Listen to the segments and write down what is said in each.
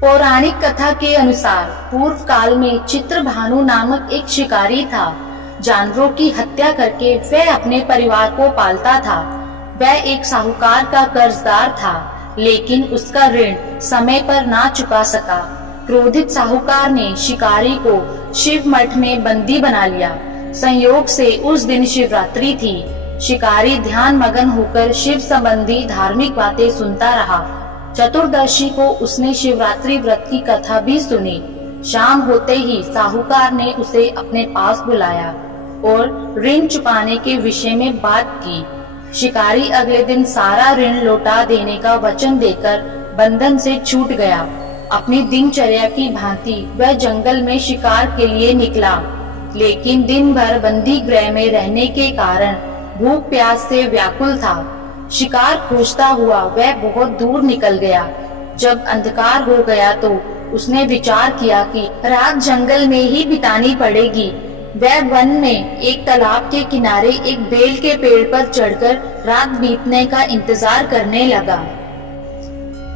पौराणिक कथा के अनुसार पूर्व काल में चित्रभानु नामक एक शिकारी था। जानवरों की हत्या करके वह अपने परिवार को पालता था। वह एक साहूकार का कर्जदार था, लेकिन उसका ऋण समय पर ना चुका सका। क्रोधित साहूकार ने शिकारी को शिव मठ में बंदी बना लिया। संयोग से उस दिन शिवरात्रि थी। शिकारी ध्यान मगन होकर शिव संबंधी धार्मिक बातें सुनता रहा। चतुर्दशी को उसने शिवरात्रि व्रत की कथा भी सुनी। शाम होते ही साहूकार ने उसे अपने पास बुलाया और ऋण चुकाने के विषय में बात की। शिकारी अगले दिन सारा ऋण लौटा देने का वचन देकर बंधन से छूट गया। अपनी दिनचर्या की भांति वह जंगल में शिकार के लिए निकला, लेकिन दिन भर बंदी गृह में रहने के कारण भूख प्यास से व्याकुल था। शिकार खोजता हुआ वह बहुत दूर निकल गया। जब अंधकार हो गया तो उसने विचार किया कि रात जंगल में ही बितानी पड़ेगी। वह वन में एक तालाब के किनारे एक बेल के पेड़ पर चढ़कर रात बीतने का इंतजार करने लगा।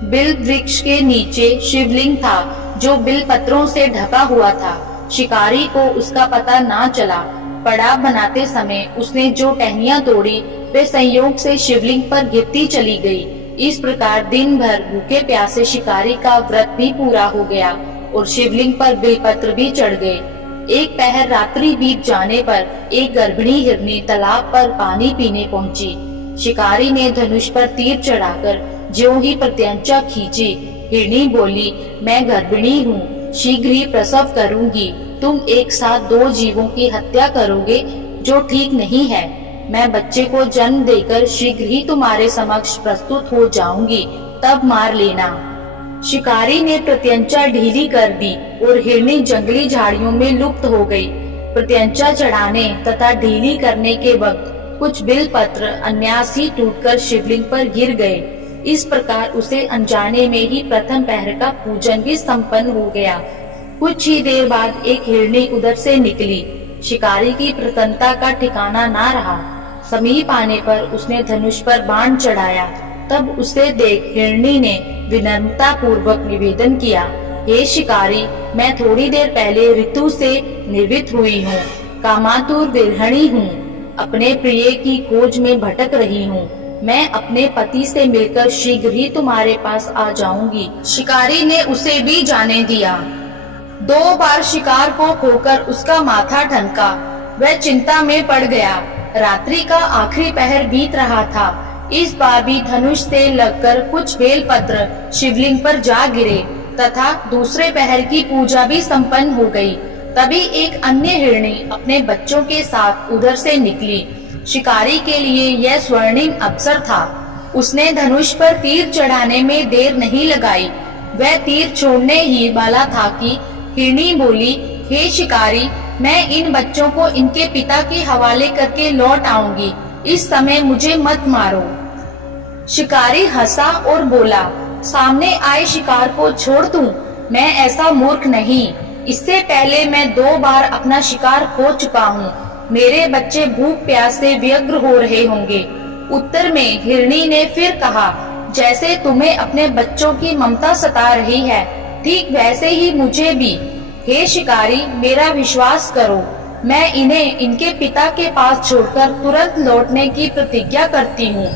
बिल वृक्ष के नीचे शिवलिंग था, जो बिल पत्रों से ढका हुआ था। शिकारी को उसका पता ना चला। पड़ाव बनाते समय उसने जो टहनियां तोड़ी वे संयोग से शिवलिंग पर गिरती चली गई। इस प्रकार दिन भर भूखे प्यासे शिकारी का व्रत भी पूरा हो गया और शिवलिंग पर बेलपत्र भी चढ़ गए। एक पहर रात्रि बीत जाने पर एक गर्भिणी हिरनी तालाब पर पानी पीने पहुंची। शिकारी ने धनुष पर तीर चढ़ाकर ज्यों ही प्रत्यंचा खींची। हिरनी बोली, मैं गर्भिणी हूँ, शीघ्र ही प्रसव करूंगी। तुम एक साथ दो जीवों की हत्या करोगे, जो ठीक नहीं है। मैं बच्चे को जन्म देकर शीघ्र ही तुम्हारे समक्ष प्रस्तुत हो जाऊंगी, तब मार लेना। शिकारी ने प्रत्यंचा ढीली कर दी और हिरनी जंगली झाड़ियों में लुप्त हो गई। प्रत्यंचा चढ़ाने तथा ढीली करने के वक्त कुछ बिल पत्र अन्यास ही टूटकर शिवलिंग पर गिर गए। इस प्रकार उसे अनजाने में ही प्रथम पहर का पूजन भी संपन्न हो गया। कुछ ही देर बाद एक हिरनी उधर से निकली। शिकारी की प्रसन्नता का ठिकाना ना रहा। समीप आने पर उसने धनुष पर बाण चढ़ाया। तब उसे देख हिरनी ने विनम्रता पूर्वक निवेदन किया, हे शिकारी, मैं थोड़ी देर पहले ऋतु से निर्वित हुई हूँ, कामातुर विरहणी हूँ, अपने प्रिय की खोज में भटक रही हूँ। मैं अपने पति से मिलकर शीघ्र ही तुम्हारे पास आ जाऊंगी। शिकारी ने उसे भी जाने दिया। 2 बार शिकार को खोकर उसका माथा ठनका। वह चिंता में पड़ गया। रात्रि का आखिरी पहर बीत रहा था। इस बार भी धनुष से लगकर कुछ बेलपत्र शिवलिंग पर जा गिरे तथा दूसरे पहर की पूजा भी संपन्न हो गई। तभी एक अन्य हिरणी अपने बच्चों के साथ उधर से निकली। शिकारी के लिए यह स्वर्णिम अवसर था। उसने धनुष पर तीर चढ़ाने में देर नहीं लगाई। वह तीर छोड़ने ही वाला था कि हिरनी बोली, हे शिकारी, मैं इन बच्चों को इनके पिता के हवाले करके लौट आऊंगी। इस समय मुझे मत मारो। शिकारी हंसा और बोला, सामने आए शिकार को छोड़ दूं? मैं ऐसा मूर्ख नहीं। इससे पहले मैं 2 बार अपना शिकार खो चुका हूँ। मेरे बच्चे भूख प्यास से व्यग्र हो रहे होंगे। उत्तर में हिरनी ने फिर कहा, जैसे तुम्हें अपने बच्चों की ममता सता रही है, ठीक वैसे ही मुझे भी। हे शिकारी, मेरा विश्वास करो, मैं इन्हें इनके पिता के पास छोड़कर तुरंत लौटने की प्रतिज्ञा करती हूँ।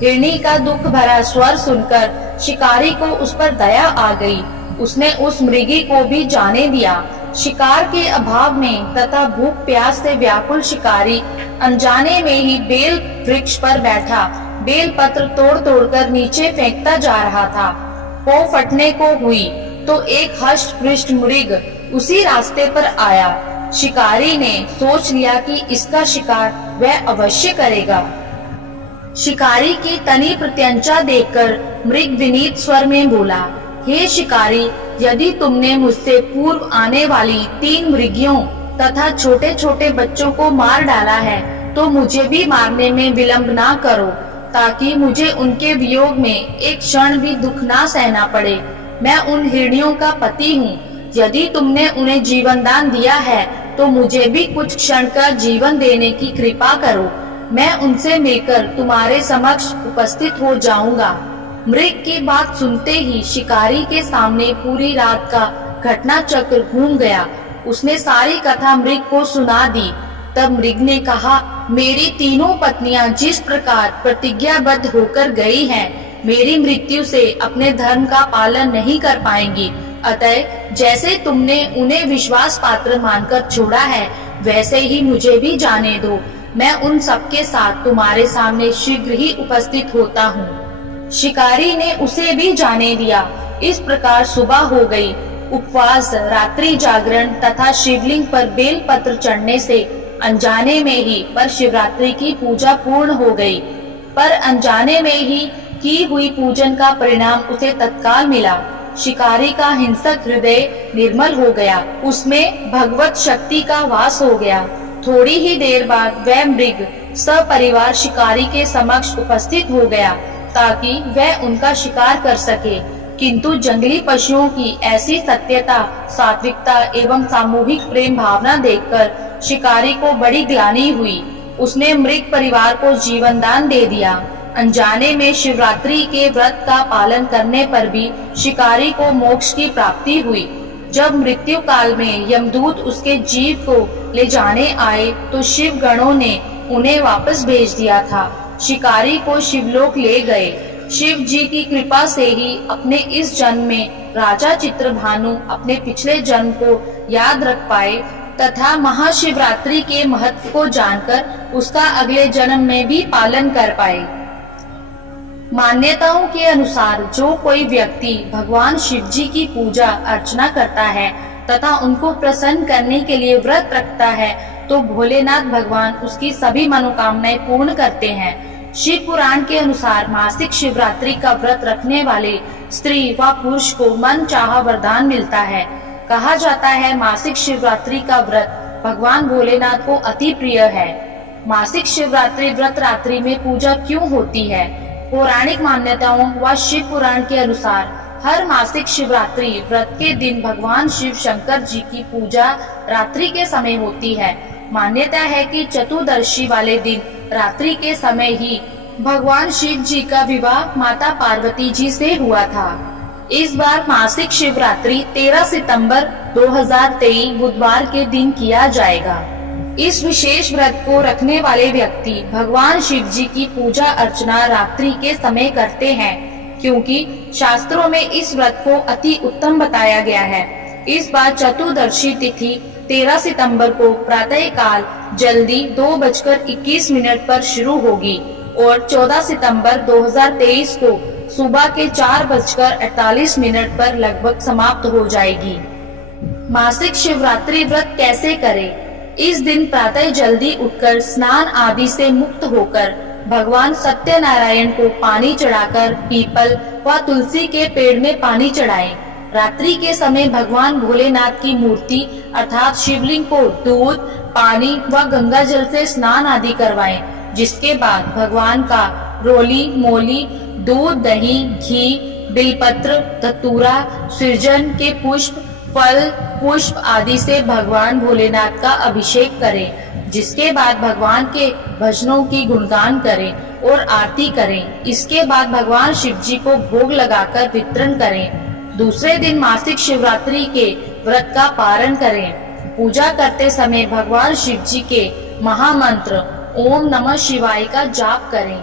हिरनी का दुख भरा स्वर सुनकर शिकारी को उस पर दया आ गई। उसने उस मृगी को भी जाने दिया। शिकार के अभाव में तथा भूख प्यास से व्याकुल शिकारी अनजाने में ही बेल वृक्ष पर बैठा बेल पत्र तोड़ तोड़कर नीचे फेंकता जा रहा था। वो फटने को हुई तो एक हष्ट पृष्ठ मृग उसी रास्ते पर आया। शिकारी ने सोच लिया कि इसका शिकार वह अवश्य करेगा। शिकारी की तनी प्रत्यंचा देखकर मृग विनीत स्वर में बोला, हे शिकारी, यदि तुमने मुझसे पूर्व आने वाली 3 मृगियों तथा छोटे छोटे बच्चों को मार डाला है, तो मुझे भी मारने में विलंब ना करो, ताकि मुझे उनके वियोग में एक क्षण भी दुख ना सहना पड़े। मैं उन हिरनियों का पति हूँ। यदि तुमने उन्हें जीवन दान दिया है, तो मुझे भी कुछ क्षण का जीवन देने की कृपा करो। मैं उनसे मिलकर तुम्हारे समक्ष उपस्थित हो जाऊंगा। मृग की बात सुनते ही शिकारी के सामने पूरी रात का घटना चक्र घूम गया। उसने सारी कथा मृग को सुना दी। तब मृग ने कहा, मेरी तीनों पत्नियां जिस प्रकार प्रतिज्ञाबद्ध होकर गई हैं, मेरी मृत्यु से अपने धर्म का पालन नहीं कर पाएंगी। अतः जैसे तुमने उन्हें विश्वास पात्र मानकर छोड़ा है, वैसे ही मुझे भी जाने दो। मैं उन सबके साथ तुम्हारे सामने शीघ्र ही उपस्थित होता हूँ। शिकारी ने उसे भी जाने दिया। इस प्रकार सुबह हो गई। उपवास, रात्रि जागरण तथा शिवलिंग पर बेल पत्र चढ़ने से अनजाने में ही पर शिवरात्रि की पूजा पूर्ण हो गई। पर अनजाने में ही की हुई पूजन का परिणाम उसे तत्काल मिला। शिकारी का हिंसक हृदय निर्मल हो गया, उसमें भगवत शक्ति का वास हो गया। थोड़ी ही देर बाद वह मृग सपरिवार शिकारी के समक्ष उपस्थित हो गया ताकि वह उनका शिकार कर सके। किंतु जंगली पशुओं की ऐसी सत्यता, सात्विकता एवं सामूहिक प्रेम भावना देखकर शिकारी को बड़ी ग्लानि हुई। उसने मृग परिवार को जीवन दान दे दिया। अनजाने में शिवरात्रि के व्रत का पालन करने पर भी शिकारी को मोक्ष की प्राप्ति हुई। जब मृत्यु काल में यमदूत उसके जीव को ले जाने आए तो शिव गणों ने उन्हें वापस भेज दिया था। शिकारी को शिवलोक ले गए। शिव जी की कृपा से ही अपने इस जन्म में राजा चित्रभानु अपने पिछले जन्म को याद रख पाए तथा महाशिवरात्रि के महत्व को जानकर उसका अगले जन्म में भी पालन कर पाए। मान्यताओं के अनुसार जो कोई व्यक्ति भगवान शिव जी की पूजा अर्चना करता है तथा उनको प्रसन्न करने के लिए व्रत रखता है तो भोलेनाथ भगवान उसकी सभी मनोकामनाएं पूर्ण करते हैं। शिव पुराण के अनुसार मासिक शिवरात्रि का व्रत रखने वाले स्त्री व पुरुष को मन चाहा वरदान मिलता है। कहा जाता है मासिक शिवरात्रि का व्रत भगवान भोलेनाथ को अति प्रिय है। मासिक शिवरात्रि व्रत रात्रि में पूजा क्यों होती है? पौराणिक मान्यताओं व शिव पुराण के अनुसार हर मासिक शिवरात्रि व्रत के दिन भगवान शिव शंकर जी की पूजा रात्रि के समय होती है। मान्यता है कि चतुर्दशी वाले दिन रात्रि के समय ही भगवान शिव जी का विवाह माता पार्वती जी से हुआ था। इस बार मासिक शिवरात्रि 13 सितंबर 2023 बुधवार के दिन किया जाएगा। इस विशेष व्रत को रखने वाले व्यक्ति भगवान शिव जी की पूजा अर्चना रात्रि के समय करते हैं, क्योंकि शास्त्रों में इस व्रत को अति उत्तम बताया गया है। इस बार चतुर्दशी तिथि 13 सितंबर को प्रातः काल जल्दी 2:21 पर शुरू होगी और 14 सितंबर 2023 को सुबह के 4:48 पर लगभग समाप्त हो जाएगी। मासिक शिवरात्रि व्रत कैसे करें? इस दिन प्रातः जल्दी उठकर स्नान आदि से मुक्त होकर भगवान सत्यनारायण को पानी चढ़ाकर पीपल व तुलसी के पेड़ में पानी चढ़ाएं। रात्रि के समय भगवान भोलेनाथ की मूर्ति अर्थात शिवलिंग को दूध, पानी व गंगा जल से स्नान आदि करवाएं, जिसके बाद भगवान का रोली मोली, दूध, दही, घी, बिलपत्र, धतूरा, सृजन के पुष्प, फल, पुष्प आदि से भगवान भोलेनाथ का अभिषेक करें। जिसके बाद भगवान के भजनों की गुणगान करें और आरती करें। इसके बाद भगवान शिव जी को भोग लगाकर वितरण करें। दूसरे दिन मासिक शिवरात्रि के व्रत का पारण करें। पूजा करते समय भगवान शिव जी के महामंत्र ओम नमः शिवाय का जाप करें।